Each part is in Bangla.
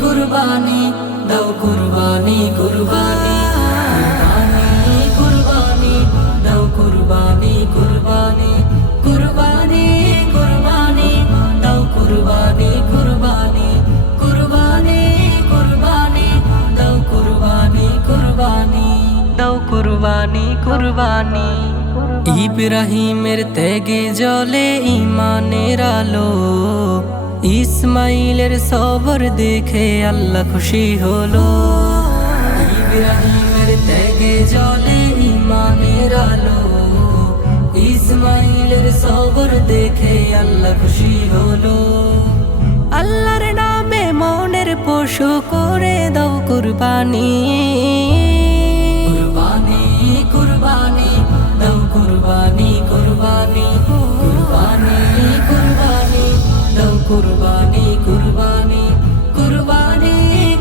কুরবানি দাও কুরবানি কুরবানি কুরবানি দাও কুরবানি কুরবানি কুরবানি কুরবানি দাও কুরবানি কুরবানি কুরবানি কুরবানি দাও কুরবানি কুরবানি দাও কুরবানি কুরবানি ইব্রাহিমের ত্যাগে জ্বলে ঈমানের আলো ইসমাইলের সবর দেখে আল্লাহ খুশি হলো ইব্রাহিমের ত্যাগে জ্বলে ঈমানের আলো ইসমাইলের সবর দেখে আল্লাহ খুশি হলো আল্লাহর নামে মনের পশু করে দাও কুরবানি কুরবানি কুরবানি দাও কুরবানি কুরবানি কুরবানি কুরবানি দাও কুরবানি কুরবানি কুরবানি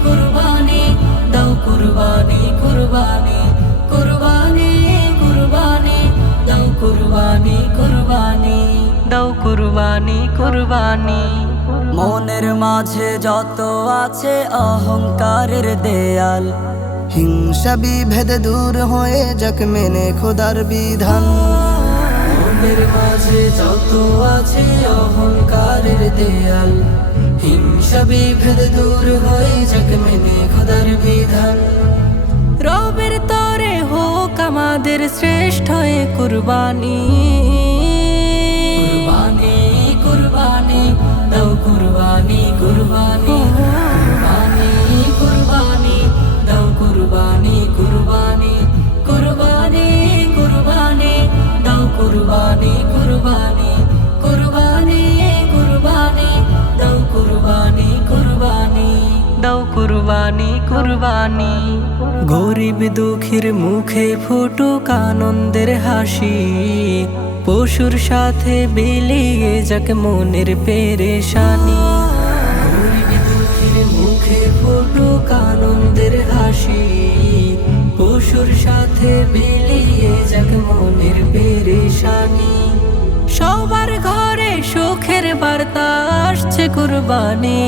কুরবানি দাও কুরবানি কুরবানি কুরবানি কুরবানি দাও কুরবানি কুরবানি দাও কুরবানি কুরবানি মনের মাঝে যত আছে অহংকারের দেয়াল হিংসা বিভেদ দূর হয়ে যাক মেনে খোদার বিধান মনের মাঝে যত আছে অহংকারের দেয়াল হিংসা বিভেদ দূর হয়ে যাক মেনে খোদার বিধান রবের তরে হোক আমাদের শ্রেষ্ঠ কুরবানি কুরবানি কুরবানি দাও কুরবানি কুরবানি কুরবানি কুরবানি দাও কুরবানি কুরবানি কুরবানি কুরবানি দাও কুরবানি কুরবানি কুরবানি কুরবানি দাও কুরবানি কুরবানি দাও কুরবানি কুরবানি গরিব দুঃখীর মুখে ফুটুক আনন্দের হাসি পশুর সাথে বিলিয়ে যাক মনের পেরেশানি গরিব দুঃখীর মুখে ফুটুক আনন্দের হাসি পশুর সাথে বিলিয়ে যাক মনের পেরেশানি সবার ঘরে সুখের বার্তা আসছে কুরবানি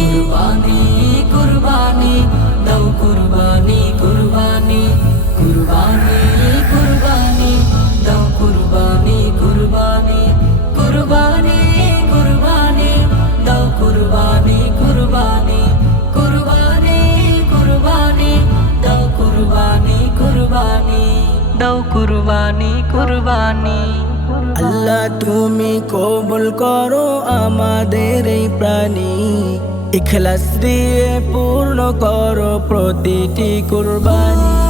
কুরবানি কুরবানি দাও কুরবানি কুরবানি কুরবানি কুরবানি দাও কুরবানি কুরবানি কুরবানি কুরবানি দাও কুরবানি কুরবানি কুরবানি কুরবানি দাও কুরবানি কুরবানি দাও কুরবানি কুরবানি আল্লাহ তুমি কবুল করো আমাদের এই প্রাণী ইখলাস দিয়ে পূর্ণ করো প্রতিটি কুরবানি।